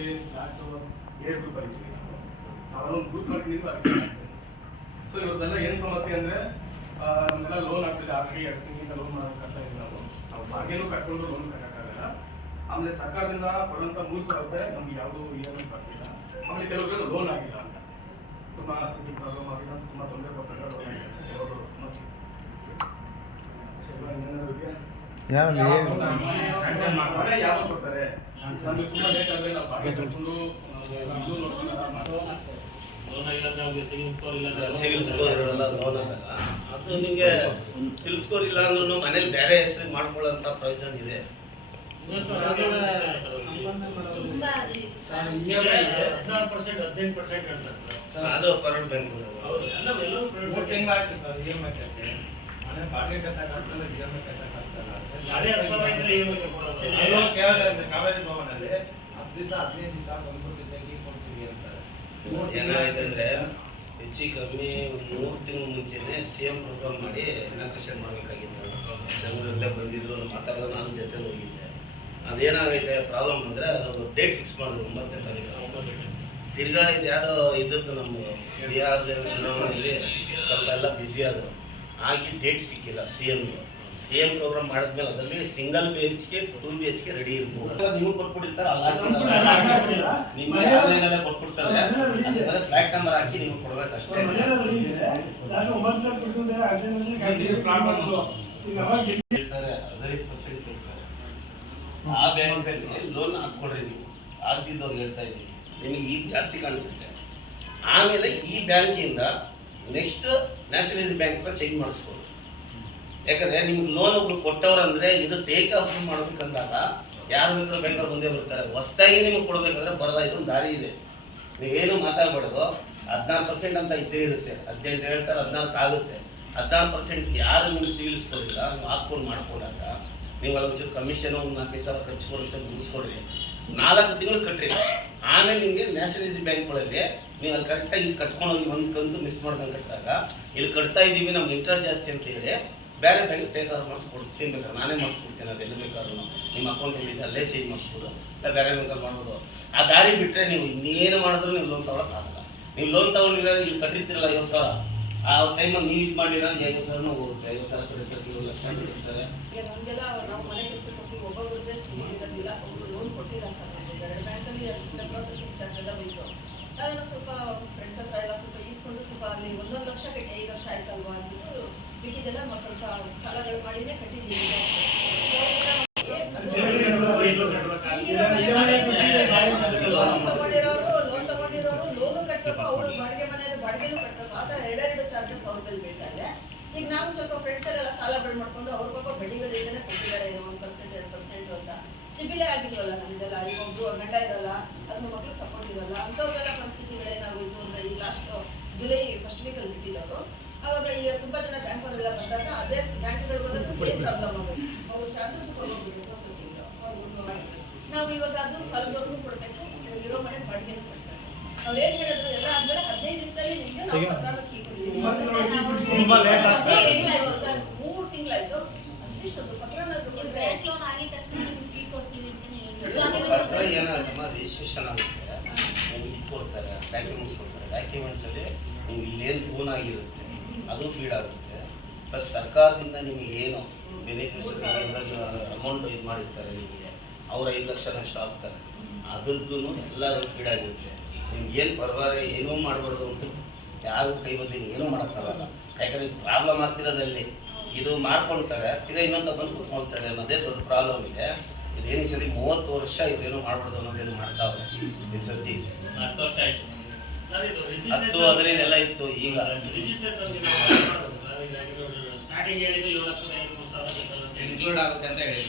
ಅಲ್ಲಿ flat air group ಬರೀತೀವಿ ನಾವೊಂದು group ಮಾಡ್ತೀವಿ. ಸೊ ಇವತ್ತೆಲ್ಲ ಏನು ಸಮಸ್ಯೆ ಅಂದರೆ ನಮ್ಮೆಲ್ಲ ಲೋನ್ ಆಗ್ತಿದೆ, ಆಲ್ರೆಡಿ 2 ತಿಂಗಳಿಂದ ಲೋನ್ ಕಟ್ತಾ ಇದ್ದೀವಿ. ನಾವು ಬಾಗಿಲು ಕಟ್ಕೊಂಡು ಲೋನ್ ಕಟ್ಟೋಕ್ಕಾಗಲ್ಲ. ಆಮೇಲೆ ಸರ್ಕಾರದಿಂದ ಕೊಡುವಂಥ 3,000 ರೂಪಾಯಿ ನಮ್ಗೆ ಯಾವುದೂ EMI ಬರ್ತಿಲ್ಲ. ಆಮೇಲೆ ಕೆಲವರಿಗೆ ಲೋನ್ ಆಗಿಲ್ಲ ಅಂತ ತುಂಬ ಸಿಟಿ ಪ್ರಾಬ್ಲಮ್ ಆಗಿಲ್ಲ, ತುಂಬ ತೊಂದರೆ ಕೊಡ್ತಾರೆ. ಲೋನ್ ಆಗಿಲ್ಲ ಕೆಲವರು ಸಮಸ್ಯೆ ಯಾವಾಗ ಕೊಡ್ತಾರೆ? ನಮಗೆ ತುಂಬ ಲೇಟ್ ಆದರೆ ನಾವು ಬಾಗಿಲು ಕಟ್ಕೊಂಡು ಇದು ನೋಡ್ಕೊಂಡು ಸಿವಿಲ್ ಸ್ಕೋರ್ ಇರಲ್ಲ ಲೋನ್ ಆದಾಗ. ಅದು ನಿಮಗೆ ಸಿವಿಲ್ ಸ್ಕೋರ್ ಇಲ್ಲ ಅಂದ್ರೂ ಮನೇಲಿ ಬೇರೆ ಹೆಸರು ಮಾಡ್ಕೊಳ್ಳೋಂಥ ಪ್ರೊವಿಷನ್ ಇದೆ. ಅದು ಪ್ರೈವೇಟ್ ಬ್ಯಾಂಕ್ ಕಾವೇರಿ ಭವನಲ್ಲಿ 10 ದಿವಸ 15 ದಿವಸ ಬಂದ್ಬಿಟ್ಟಿದ್ದಂಗೆ ಕೊಡ್ತೀವಿ ಅಂತಾರೆ. ಏನಾಯ್ತು ಅಂದರೆ ಹೆಚ್ಚು ಕಮ್ಮಿ 3 ತಿಂಗಳ ಮುಂಚೆನೇ CM ಪ್ರೋಗ್ರಾಮ್ ಮಾಡಿ ಇನಾಗ್ರೇಷನ್ ಮಾಡಬೇಕಾಗಿತ್ತು. ಬೆಂಗಳೂರಲ್ಲೇ ಬಂದಿದ್ರು, ಮಾತಾಡೋದು ನಾನು ಜೊತೆ ಹೋಗಿದ್ದೆ. ಅದೇನಾಗೈತೆ ಪ್ರಾಬ್ಲಮ್ ಅಂದರೆ ಅದು ಡೇಟ್ ಫಿಕ್ಸ್ ಮಾಡಿದ್ರು 9ನೇ ತಾರೀಕು. ತಿರ್ಗಾ ಇದು ಯಾವುದೋ ಇದ್ರದ್ದು ನಮ್ಮ ಬಿಹಾರದ ಚುನಾವಣೆಯಲ್ಲಿ ಸ್ವಲ್ಪ ಎಲ್ಲ ಬ್ಯುಸಿ ಆದರು, ಆಗಿ ಡೇಟ್ ಸಿಕ್ಕಿಲ್ಲ. CM ಪ್ರೋಗ್ರಾಮ್ ಮಾಡಿದ್ಮೇಲೆ ಅದರಲ್ಲಿ ಸಿಂಗಲ್ BHK 2 BHK ರೆಡಿ ಇರ್ಬೋದು. ನೀವು ಕೊಟ್ಬಿಟ್ಟಿರ್ತಾರೆ, ನಿಮಗೆ ಆನ್ಲೈನಲ್ಲೇ ಕೊಟ್ಬಿಡ್ತಾರೆ. ಅದಕ್ಕೆ ಫ್ಲಾಟ್ ನಂಬರ್ ಹಾಕಿ ನೀವು ಕೊಡ್ಬೇಕು ಅಷ್ಟೇ. ಹೇಳ್ತಾರೆ 15% ಕೊಡ್ತಾರೆ. ಆ ಬ್ಯಾಂಕಲ್ಲಿ ಲೋನ್ ಹಾಕ್ಕೊಡ್ರಿ ನೀವು, ಆಗ್ದಿದ್ದವ್ರು ಹೇಳ್ತಾ ಇದ್ದೀವಿ. ನಿಮಗೆ ಈಗ ಜಾಸ್ತಿ ಕಾಣಿಸುತ್ತೆ. ಆಮೇಲೆ ಈ ಬ್ಯಾಂಕಿಂದ ನೆಕ್ಸ್ಟ್ ನ್ಯಾಷನಲೈಸ್ ಬ್ಯಾಂಕ್ ಚೇಂಜ್ ಮಾಡಿಸ್ಬೋದು. ಯಾಕಂದರೆ ನಿಮ್ಗೆ ಲೋನ್ ಒಬ್ರು ಕೊಟ್ಟವ್ರಂದರೆ ಇದು ಟೇಕ್ ಆಫ್ ಮಾಡ್ಬೇಕಂದಾಗ ಯಾರು ಬೇಕಾದ್ರೂ ಬ್ಯಾಂಕವ್ರು ಮುಂದೆ ಬರ್ತಾರೆ. ಹೊಸ್ದಾಗಿ ನಿಮ್ಗೆ ಕೊಡಬೇಕಂದ್ರೆ ಬರಲ್ಲ. ಇದೊಂದು ದಾರಿ ಇದೆ, ನೀವೇನು ಮಾತಾಡಬಾರ್ದು. 16% ಅಂತ ಇದ್ದೇ ಇರುತ್ತೆ. 18 ಹೇಳ್ತಾರೆ, 14 ಆಗುತ್ತೆ. 14% ಯಾರು ನಿಮ್ಗೆ ಸಿವಿಲ್ ಸ್ಕೋರ್ ಇಲ್ಲ ನೀವು ಹಾಕ್ಕೊಂಡು ಮಾಡ್ಕೊಂಡಾಗ ನೀವು ಅಲ್ಲಿ ಒಂಚೂರು ಕಮಿಷನ್ ಒಂದು 4,000 ಖರ್ಚು ಕೊಡುತ್ತೆ ಮುಗಿಸ್ಕೊಡ್ರಿ. 4 ತಿಂಗಳು ಕಟ್ಟ್ರಿ. ಆಮೇಲೆ ನಿಮಗೆ ನ್ಯಾಷನಲೈಸ್ ಬ್ಯಾಂಕ್ಗಳಲ್ಲಿ ನೀವು ಅಲ್ಲಿ ಕರೆಕ್ಟಾಗಿ ಇಲ್ಲಿ ಕಟ್ಕೊಂಡು ಹೋಗಿ ಒಂದು ಕಂತು ಮಿಸ್ ಮಾಡ್ದಂಗೆ ಕಟ್ಟಿದಾಗ ಇಲ್ಲಿ ಕಟ್ತಾ ಇದ್ದೀವಿ ನಮ್ಗೆ ಇಂಟ್ರೆಸ್ಟ್ ಜಾಸ್ತಿ ಅಂತ ಹೇಳಿ ಬೇರೆ ಬ್ಯಾಂಕ್ ಟೇಕ್ ಓವರ್ ಮಾಡಿಸ್ಕೊಡ್ತೀನಿ. ಬೇಕಾದ್ರೆ ನಾನೇ ಮಾಡಿಸ್ಕೊಡ್ತೀನಿ. ಅದೆಲ್ಲ ಬೇಕಾದ್ರೂ ನಿಮ್ಮ ಅಕೌಂಟಲ್ಲಿ ಇದೆ ಅಲ್ಲೇ ಚೇಂಜ್ ಮಾಡಿಸ್ಬೋದು, ಇಲ್ಲ ಬೇರೆ ಬ್ಯಾಂಕಲ್ಲಿ ಮಾಡ್ಬೋದು. ಆ ದಾರಿ ಬಿಟ್ಟರೆ ನೀವು ಇನ್ನೇನು ಮಾಡಿದ್ರು ನೀವು ಲೋನ್ ತೊಗೊಳಕ್ಕಾಗಲ್ಲ. ನೀವು ಲೋನ್ ತೊಗೊಂಡಿಲ್ಲ, ಇಲ್ಲಿ ಕಟ್ಟಿರ್ತಿರಲ್ಲ 50,000, ಆ ಟೈಮಲ್ಲಿ ನೀವು ಇದು ಮಾಡಿಲ್ಲ 50,000 ಹೋಗುತ್ತೆ. 50,000 ಕಟ್ಟಿರ್ತಾರೆ, 1 ಲಕ್ಷ ಕಟ್ಟಿರ್ತಾರೆ. ನಮಗೆಲ್ಲ ನಾವು ಮನೆ ಕೆಲಸ ಕೊಟ್ಟು ಒಬ್ಬೊಬ್ಬರದ್ದೇ ಸಿಗೋದಿಲ್ಲ. ಒಬ್ಬರು ಲೋನ್ ಕೊಟ್ಟಿಲ್ಲ ಸರ್. 2 ಬ್ಯಾಂಕಲ್ಲಿ ಪ್ರೊಸೆಸಿಂಗ್ ಚಾರ್ಜ್ ಎಲ್ಲ ಬಂತು. ನಾವೇನೋ ಸ್ವಲ್ಪ ಫ್ರೆಂಡ್ಸ್ ಹತ್ರ ಎಲ್ಲ ಸ್ವಲ್ಪ ಈಸ್ಕೊಂಡು ಸ್ವಲ್ಪ ಅಲ್ಲಿ 1 ಲಕ್ಷ ಕಟ್ಟಿ 5 ವರ್ಷ ಆಯ್ತಲ್ವಾ ಅಂದ್ಬಿಟ್ಟು ಬಿಟ್ಟಿದ್ದೆಲ್ಲ ಸ್ವಲ್ಪ ಸಾಲಗಳು ಮಾಡಿನೇ ಕಟ್ಟಿದ್ದೀವಿ. ಲೋನ್ ತಗೊಂಡಿರೋರು ಲೋನು ಕಟ್ಟಬೇಕು, ಅವರು ಬಾಡಿಗೆ ಮನೆಯಲ್ಲಿ ಬಾಡಿಗೆನೂ ಕಟ್ಟಬೇಕು. ಆ ಥರ 2 ಚಾರ್ಜಸ್ ಅವ್ರ ಮೇಲೆ ಬೀಳ್ತಾ ಇದೆ. ಈಗ ನಾವು ಸ್ವಲ್ಪ ಫ್ರೆಂಡ್ಸ್ ಎಲ್ಲ ಸಾಲಗಳು ಮಾಡ್ಕೊಂಡು ಅವ್ರ ಪಾಪ ಬಡ್ಡಿಗಳು ಇದನ್ನೇ ಕೊಟ್ಟಿದ್ದಾರೆ 1% 2% ಅಂತ. ಸಿಬಿಲೇ ಆಗಿಲ್ವಲ್ಲ ನಮ್ದೆಲ್ಲ. ಈಗ ಒಬ್ಬರು ಗಂಡ ಇರಲ್ಲ, ಅದ್ರ ಮಕ್ಕಳು ಸಪೋರ್ಟ್ ಇರಲ್ಲ. ಅಂಥವ್ರಿಗೆಲ್ಲ ಪರಿಸ್ಥಿತಿಗಳೇನಾಗೋಯ್ತು ಅಂದರೆ ಈ ಲಾಸ್ಟ್ ಜುಲೈ ಫಸ್ಟ್ ವೀಕಲ್ಲಿ ಬಿಟ್ಟಿದ್ದವರು. ಆವಾಗ ಈಗ ತುಂಬ ಜನ ಬ್ಯಾಂಕ್ಗಳೆಲ್ಲ ಬಂದಾಗ ಅದೇ ಬ್ಯಾಂಕ್ಗಳಿಗೆ ಹೋದಾಗ ಸೇಮ್ ಪ್ರಾಬ್ಲಮ್ ಆಗುತ್ತೆ. ಅವರು ಚಾರ್ಜಸ್ ಕೊಡೋದು ಪ್ರೊಸೆಸಿಂಗ್ ನಾವು ಇವಾಗ ಅದು ಸಾಲದವ್ರಿಗೂ ಕೊಡಬೇಕು, ಇರೋ ಮನೆ ಬಾಡಿಗೆನೂ ಕೊಡ್ತಾರೆ. ಅವ್ರು ಏನು ಹೇಳಿದ್ರು ಎಲ್ಲ ಆದ್ಮೇಲೆ 15 ದಿವಸದಲ್ಲಿ ನಿಮಗೆ ನಾವು ಪತ್ರ ಕೀ ಕೊಡ್ತೀವಿ. 3 ತಿಂಗಳಾಯ್ತು ಅಷ್ಟಿಷ್ಟೊಂದು ಪತ್ರನಾದ್ರು ಬ್ಯಾಂಕ್ ಲೋನ್ ಆಗಿದ ತಕ್ಷಣ ಕೀ ಕೊಡ್ತೀವಿ ಪತ್ರ ಏನಾಗತ್ತಮ್ಮ ರಿಜಿಸ್ಟ್ರೇಷನ್ ಆಗುತ್ತೆ, ನಿಮ್ಗೆ ಇದು ಕೊಡ್ತಾರೆ, ಡಾಕ್ಯುಮೆಂಟ್ಸ್ ಕೊಡ್ತಾರೆ. ಡಾಕ್ಯುಮೆಂಟ್ಸಲ್ಲಿ ನಿಮ್ಗೆ ಇಲ್ಲೇನು ಲೋನ್ ಆಗಿರುತ್ತೆ ಅದು ಫೀಡ್ ಆಗುತ್ತೆ. ಪ್ಲಸ್ ಸರ್ಕಾರದಿಂದ ನಿಮಗೆ ಏನು ಬೆನಿಫಿಷರಿ ಅಮೌಂಟ್ ಇದು ಮಾಡಿರ್ತಾರೆ ನಿಮಗೆ, ಅವ್ರು 5 ಲಕ್ಷನಷ್ಟು ಆಗ್ತಾರೆ. ಅದ್ರದ್ದು ಎಲ್ಲರೂ ಫೀಡ್ ಆಗಿರುತ್ತೆ. ನಿಮ್ಗೆ ಏನು ಪರವಾರ ಏನೂ ಮಾಡಬಾರ್ದು ಅಂತ ಯಾರು ಕೈ ಬಂದು ಏನೂ ಮಾಡೋಕ್ಕಾಗಲ್ಲ. ಯಾಕಂದರೆ ಪ್ರಾಬ್ಲಮ್ ಆಗ್ತಿರೋದಲ್ಲಿ ಇದು ಮಾಡ್ಕೊಳ್ತಾರೆ, ತಿರ್ಗಿ ಇನ್ನೊಂದು ಬಂದು ಕೂತ್ಕೊಳ್ತಾರೆ ಅನ್ನೋದೇ ದೊಡ್ಡ ಪ್ರಾಬ್ಲಮ್ ಇದೆ. ಇದೇನು ಸರಿ 30 ವರ್ಷ ಇವೇನು ಮಾಡ್ಬಾರ್ದು ಅನ್ನೋದೇನು ಮಾಡ್ತಾವೆ. ಈ ಸರ್ತಿ 10 ವರ್ಷ ಆಯಿತು 10-15 ಇತ್ತು. ಈಗ ಸ್ಟಾರ್ಟಿಂಗ್ ಹೇಳಿದ್ದು 7,53,000 ಇನ್ಕ್ಲೂಡ್ ಆಗುತ್ತೆ ಅಂತ ಹೇಳಿ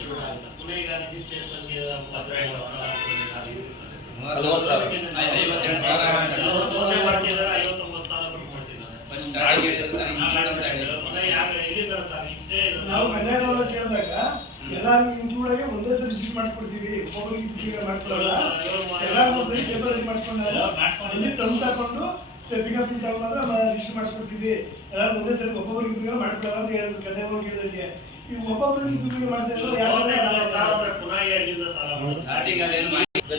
ಈಗ ರಿಜಿಸ್ಟ್ರೇಷನ್ಗೆ 40,000 ನಾವು ಮನೆಯಲ್ಲ ಕೇಳಿದಾಗ ಎಲ್ಲಾರು ಇನ್ಕ್ಲೂಡ್ ಆಗಿ ಒಂದೇ ಸರಿ ರಿಜಿಸ್ಟರ್ ಮಾಡಿಸ್ಕೊಡ್ತೀವಿ. ಒಬ್ಬೊಬ್ಬರಿಗೆ ಮಾಡ್ಕೊಳ್ಳಲ್ಲ, ಎಲ್ಲಾರು ಒಂದ್ಸರಿ ಪೇಪರ್ ಮಾಡಿಸ್ಕೊಂಡಾಗ ಅಲ್ಲಿ ತಂದು ತಗೊಂಡು ಪಿಕಪ್ ತಗೊಂಡ್ರೆ ರಿಜಿಸ್ಟರ್ ಮಾಡಿಸ್ಕೊಡ್ತೀವಿ. ಎಲ್ಲಾರು ಒಂದೇ ಸರಿ ಒಬ್ಬೊಬ್ಬರಿಗೆ ಮಾಡ್ಕೊಳ್ಳಲ್ಲ ಅಂತ ಹೇಳಿದ್ರು. ಕತೆ ಹೋಗಿ ಹೇಳಿದ್ರೆ ಈ ಒಬ್ಬೊಬ್ಬರಿಗೆ ಮಾಡ್ತಾ ಇರೋದು ಪುನಃ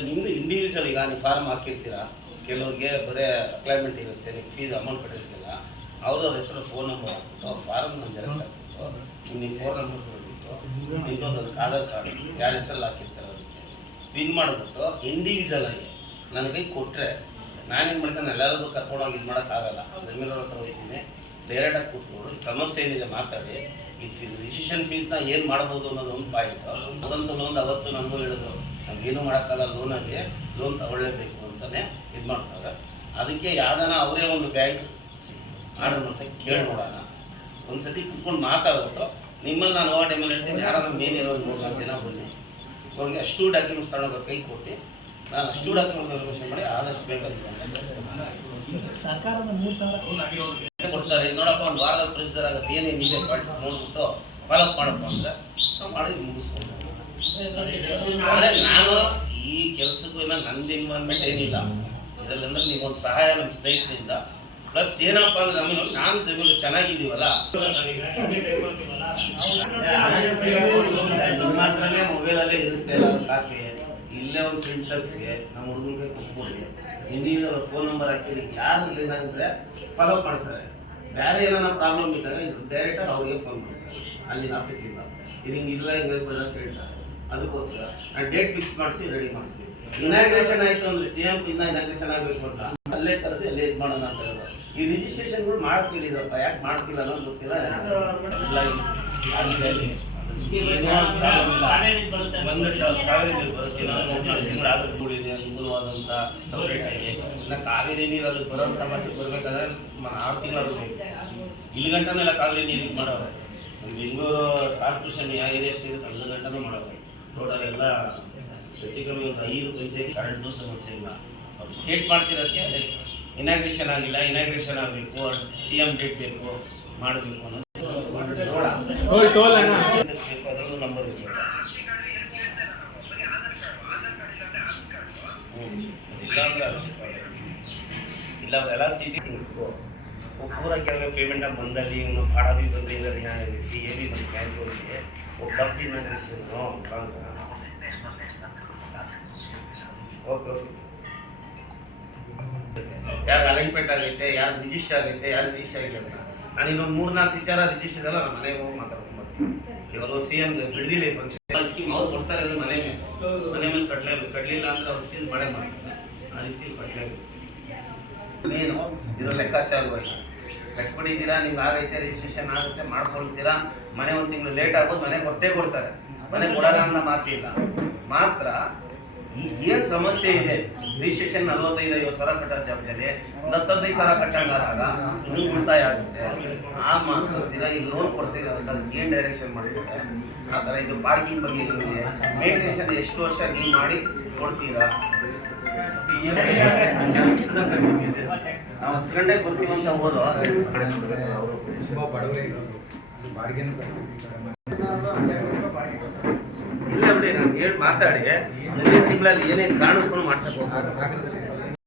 ನಿಮ್ದು ಇಂಡಿವಿಜುವಲ್ ಈಗ ನೀವು ಫಾರ್ಮ್ ಹಾಕಿರ್ತೀರಾ, ಕೆಲವ್ರಿಗೆ ಬರೀ ಅಪ್ಲೈಮೆಂಟ್ ಇರುತ್ತೆ, ನೀವು ಫೀಸ್ ಅಮೌಂಟ್ ಕಟ್ಟಿಸ್ತಿಲ್ಲ, ಅವ್ರವ್ರ ಹೆಸರು ಫೋನ್ ನಂಬರ್ ಹಾಕ್ಬಿಟ್ಟು ಫಾರ್ಮ್ ಒಂದು ಜೆರಾಕ್ಸ್ ಹಾಕ್ಬಿಟ್ಟು ನಿಮ್ಮ ಫೋನ್ ನಂಬರ್ ಕೊಡ್ಬಿಟ್ಟು ನಿಂತೊಂದು ಅದಕ್ಕೆ ಆಧಾರ್ ಕಾರ್ಡ್ ಯಾರ ಹೆಸರಲ್ಲಿ ಹಾಕಿರ್ತಾರೆ ಅದಕ್ಕೆ ಪಿನ್ ಮಾಡಿಬಿಟ್ಟು ಇಂಡಿವಿಜುವಲ್ ಆಗಿ ನನ್ನ ಕೈ ಕೊಟ್ಟರೆ ನಾನೇನು ಮಾಡ್ತಾನೆ ಎಲ್ಲರಿಗೂ ಕರ್ಕೊಂಡೋಗಿ ಇದು ಮಾಡೋಕ್ಕಾಗಲ್ಲ. ಜಮೀನವ್ರ ಹತ್ರ ಹೋಗ್ತೀನಿ, ಡೈರೆಕ್ಟಾಗಿ ಕೂತ್ಕೊಂಡು ಸಮಸ್ಯೆ ಏನಿದೆ ಮಾತಾಡಿ, ಇದು ರಿಜಿಸ್ಟ್ರೇಷನ್ ಫೀಸ್ನ ಏನು ಮಾಡ್ಬೋದು ಅನ್ನೋದು ಒಂದು ಪಾಯಿಂಟ್. ಅದಂತೂ ಲೋನ್ ಅವತ್ತು ನಮಗೂ ಹೇಳಿದ್ರು, ನಮಗೇನು ಮಾಡೋಕ್ಕಲ್ಲ, ಲೋನಲ್ಲಿ ಲೋನ್ ತಗೊಳ್ಳೇಬೇಕು ಅಂತಲೇ ಇದು ಮಾಡ್ತಾರೆ. ಅದಕ್ಕೆ ಯಾವ್ದಾನ ಅವರೇ ಒಂದು ಬ್ಯಾಂಕ್ ಆರ್ಡರ್ ಮಾಡ್ಸೋಕ್ಕೆ ಕೇಳಿ ನೋಡೋಣ. ಒಂದು ಸತಿ ಕುತ್ಕೊಂಡು ಮಾತಾಡ್ಬಿಟ್ಟು ನಿಮ್ಮಲ್ಲಿ ನಾನು ಓವರ್ ಟೈಮಲ್ಲಿ ಹೇಳ್ತೀನಿ, ಯಾರು ಮೇನ್ ಇರೋದು 3-4 ಜನ ಬನ್ನಿ, ಅವ್ರಿಗೆ ಅಷ್ಟು ಡಾಕ್ಯುಮೆಂಟ್ಸ್ ತಗೊಂಡೋಗಿ ಕೈ ಕೊಟ್ಟು ನಾನು ಅಷ್ಟು ಡಾಕ್ಯುಮೆಂಟ್ ವೆರಿಫಿಕೇಷನ್ ಮಾಡಿ ಆದಷ್ಟು ಬೇಗ ಸರ್ಕಾರದ 3,000 ಕೊಡ್ತಾರೆ. ನೋಡಪ್ಪ ಒಂದು ವಾರದಲ್ಲಿ ಪ್ರೊಸೀಜರ್ ಆಗುತ್ತೆ, ಏನೇನಿದೆ ನೋಡ್ಬಿಟ್ಟು ಫಾಲೋಅಪ್ ಮಾಡಪ್ಪ ಅಂದರೆ ನಾವು ಮಾಡಿ ಮುಗಿಸ್ಕೊಂಡು. ಆದರೆ ನಾನು ಈ ಕೆಲಸಕ್ಕೂ ಇಲ್ಲ, ನಂದು ಇನ್ವಾಲ್ವ್ಮೆಂಟ್ ಏನಿಲ್ಲ ಇದರಲ್ಲಂದ್ರೆ ನೀವೊಂದು ಸಹಾಯ ನಮ್ಮ ಸ್ನೇಹಿತರಿಂದ ಪ್ಲಸ್ ಏನಪ್ಪ ಅಂದ್ರೆ ನಾನು ಜಮೀನು ಚೆನ್ನಾಗಿದ್ದೀವಲ್ಲ, ನಿಮ್ಮ ಹತ್ರನೇ ಮೊಬೈಲಲ್ಲೇ ಇರುತ್ತೆ ಅಲ್ಲ ಕಾಪಿ, ಇಲ್ಲೇ ಒಂದು ಪ್ರಿಂಟ್ ತೆಗ್ಸಿಗೆ ನಮ್ಮ ಹುಡುಗನಿಗೆ ಕೊಟ್ಬಿಡಿ, ಇಂಡಿವಿಜುವಲ್ ಫೋನ್ ನಂಬರ್ ಹಾಕಿ ಯಾರು ಏನಾಗಿದ್ರೆ ಫಾಲೋಅಪ್ ಮಾಡ್ತಾರೆ. ಬೇರೆ ಏನಾರ ಪ್ರಾಬ್ಲಮ್ ಇದ್ದಾಗ ಇದು ಡೈರೆಕ್ಟಾಗಿ ಅವ್ರಿಗೆ ಫೋನ್ ಮಾಡ್ತಾರೆ ಅಲ್ಲಿನ ಆಫೀಸಿಂದ, ಇದು ಹಿಂಗಿಲ್ಲ ಹಿಂಗೆ ಬರೋಕ್ಕೆ ಹೇಳ್ತಾರೆ. ಅದಕ್ಕೋಸ್ಕರ ನಾನು ಡೇಟ್ ಫಿಕ್ಸ್ ಮಾಡಿಸಿ ರೆಡಿ ಮಾಡಿಸ್ತೀವಿ. ಇನಾಗ್ರೇಷನ್ ಆಯಿತು ಅಂದರೆ CM ಇಂದ ಇನಾಗ್ರೇಷನ್ ಆಗಬೇಕು ಅಂತ ಅಲ್ಲೇ ಕರೆದು ಅಲ್ಲೇ ಇದು ಮಾಡೋಣ ಅಂತ ಹೇಳೋದು. ಈ ರಿಜಿಸ್ಟ್ರೇಷನ್ಗಳು ಮಾಡಕ್ಕೆ ಹೇಳಿದ್ರಪ್ಪ, ಯಾಕೆ ಮಾಡ್ತಿಲ್ಲ ಅನ್ನೋದು ಗೊತ್ತಿಲ್ಲ. ಎಲ್ಲ ಆಗಿದೆ ಅಲ್ಲಿ ಬಂದ್ಬಿಟ್ಟು ಕಾವೇರಿ ನೀರು ಬರುತ್ತೆ, ತಿಂಗಳಾದ್ರೂ ಕೂಡಿದೆ ಅನುಕೂಲವಾದಂಥ ಸಪ್ರೇಟ್ ಆಗಿ. ಇನ್ನು ಕಾವೇರಿ ನೀರು ಅಲ್ಲಿ ಬರೋಂಥ ಮಟ್ಟಿಗೆ ಬರಬೇಕಾದ್ರೆ 6 ತಿಂಗಳಾದ್ರೂ ಬೇಕು. ಇಲ್ಲಿ ಗಂಟನೆಲ್ಲ ಕಾವೇರಿ ನೀರು ಇದು ಮಾಡೋರು. ನಮ್ಮ ಬೆಂಗಳೂರು ಕಾರ್ಪೊರೇಷನ್ ಯಾವ ಏರಿಯಾ ಸಿಗುತ್ತೆ ಅಲ್ಲಿ ಗಂಟನೂ ಮಾಡೋರು. ಟೋಟಲ್ ಎಲ್ಲ ಹೆಚ್ಚು ಕಮ್ಮಿ ಒಂದು 5 ಪಂಚಾಯತಿ ಕರೆಂಟ್ದು ಸಮಸ್ಯೆ ಇಲ್ಲ. ಅವ್ರು ಸ್ಟೇಟ್ ಮಾಡ್ತಿರೋಕ್ಕೆ ಇನಾಗ್ರೇಷನ್ ಆಗಿಲ್ಲ, ಇನಾಗ್ರೇಷನ್ ಆಗಬೇಕು, CM ಡೇಟ್ ಬೇಕು ಮಾಡಬೇಕು ಅನ್ನೋದು ಅದರಲ್ಲೂ ನಂಬರ್ ಇದೆ. ಇಲ್ಲ ಎಲ್ಲ ಸಿಟಿ पूरा क्या पेमेंट बंदी भाड़ा भी बंदी फी ए भी बंद बैंक डब्बी ओके ओके यार अलाइनमेंट ಆಗೈತೆ, ಯಾರು ರಿಜಿಸ್ಟರ್ ಆಗೈತೆ, ಯಾರು ರಿಜಿಸ್ಟರ್ ಆಗಿಲ್ಲ ಅಂತ ನಾನು ಇನ್ನೊಂದು 3-4 ವಿಚಾರ ರಿಜಿಸ್ಟರ್ ಎಲ್ಲ ನಮ್ಮ ಮನೆಗೆ ಹೋಗಿ ಮಾತಾಡ್ಕೊಂಡು ಇವರು CM ಬಿಡದಿಲ್ಲ ಫಂಕ್ಷನ್ ಸ್ಕೀಮ್ ಅವ್ರು ಕೊಡ್ತಾರೆ ಅಂದ್ರೆ ಮನೆ ಮೇಲೆ ಕಟ್ಟಲಿಲ್ಲ ಅಂದ್ರೆ ಅವ್ರು ಸೀಲ್ ಮಾಡೇ ಮಾಡ್ತಾರೆ. ಆ ರೀತಿ ಕಟ್ಟಲೇಬೇಕು. ಮೇನು ಇದ್ರ ಲೆಕ್ಕಾಚಾರವಾಗಿ ಕಟ್ಬಿಟ್ಟಿದ್ದೀರಾ, ನಿಮ್ಗೆ ಆಗೈತೆ, ರಿಜಿಸ್ಟ್ರೇಷನ್ ಆಗುತ್ತೆ, ಮಾಡ್ಕೊಳ್ತೀರಾ, ಮನೆ 1 ತಿಂಗಳು ಲೇಟ್ ಆಗೋದು ಮನೆ ಕೊಟ್ಟೇ ಕೊಡ್ತಾರೆ, ಮನೆ ಕೊಡೋಲ್ಲ ಅನ್ನೋ ಮಾತಿಲ್ಲ. ಮಾತ್ರ ಏನು ಸಮಸ್ಯೆ ಇದೆ, ರಿಜಿಸ್ಟ್ರೇಷನ್ 45-50 ಸಾವಿರ ಕಟ್ಟೋ ಜಾಗದಲ್ಲಿ 15 ಸಾವಿರ ಕಟ್ಟಂಗಾದಾಗ ನಿಮ್ಗೆ ಉಳಿತಾಯ ಆಗುತ್ತೆ. ಆ ಮಾತಾಡ್ತೀರಾ, ಈಗ ಲೋನ್ ಕೊಡ್ತೀರಾ ಅಂತ ಅದಕ್ಕೆ ಏನು ಡೈರೆಕ್ಷನ್ ಮಾಡಿದ್ರೆ ಆ ಥರ. ಇದು ಪಾರ್ಕಿಂಗ್ ಬಗ್ಗೆ ಏನಿದೆ, ಮೇಂಟೆನೆನ್ಸ್ ಎಷ್ಟು ವರ್ಷ ನೀವು ಮಾಡಿ ಕೊಡ್ತೀರಾ, ನಾವು 10 ಗಂಟೆಗೆ ಬರ್ತೀವಿ ಅಂತ ಹೋದೋ ಇಲ್ಲ ಬಿಡಿ, ನಾನು ಹೇಳಿ ಮಾತಾಡಿ 15 ತಿಂಗಳಲ್ಲಿ ಏನೇನು ಕಾರಣಕ್ಕೂ ಮಾಡ್ಸಕ್ಕೆ ಹೋಗ್ತಾರೆ.